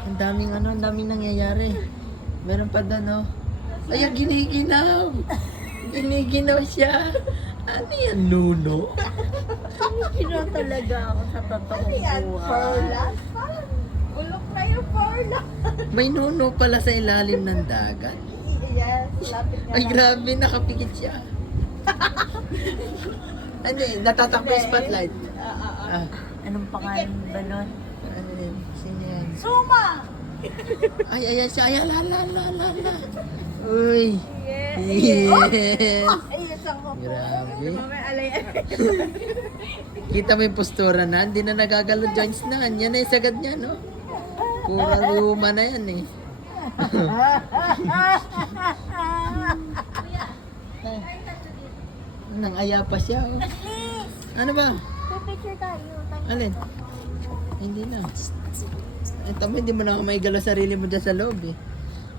Ang daming ang daming nangyayari. Meron pa doon, no? Ay, ang giniginaw. Giniginaw siya. Ano yan, Nuno? Giniginaw talaga ako sa totoong buhay. Perlas? Parang ulok na yung perlas. May Nuno pala sa ilalim ng dagat. Yes, lapit na Ay, lang. grabe, nakapikit siya. Ano yun? Natatakbo yung spotlight. Ah, Anong pangalan ba nun? ano yun? Sino yan? Suma! Ay, ayan siya. Ay, la. Uy. Yes. Yes. Ay, isang ko po. Grabe. Mamaya alay-alay. Kita mo yung postura na. Hindi na nagagalo joints na. Yan na yung sagad niya, no? Pura luma na yan, eh. Nang aya pa siya, oh. Ano ba? Picture tayo. Alin? Hindi na. Ito mo, hindi mo na ako maigala sarili mo dyan sa loob, eh.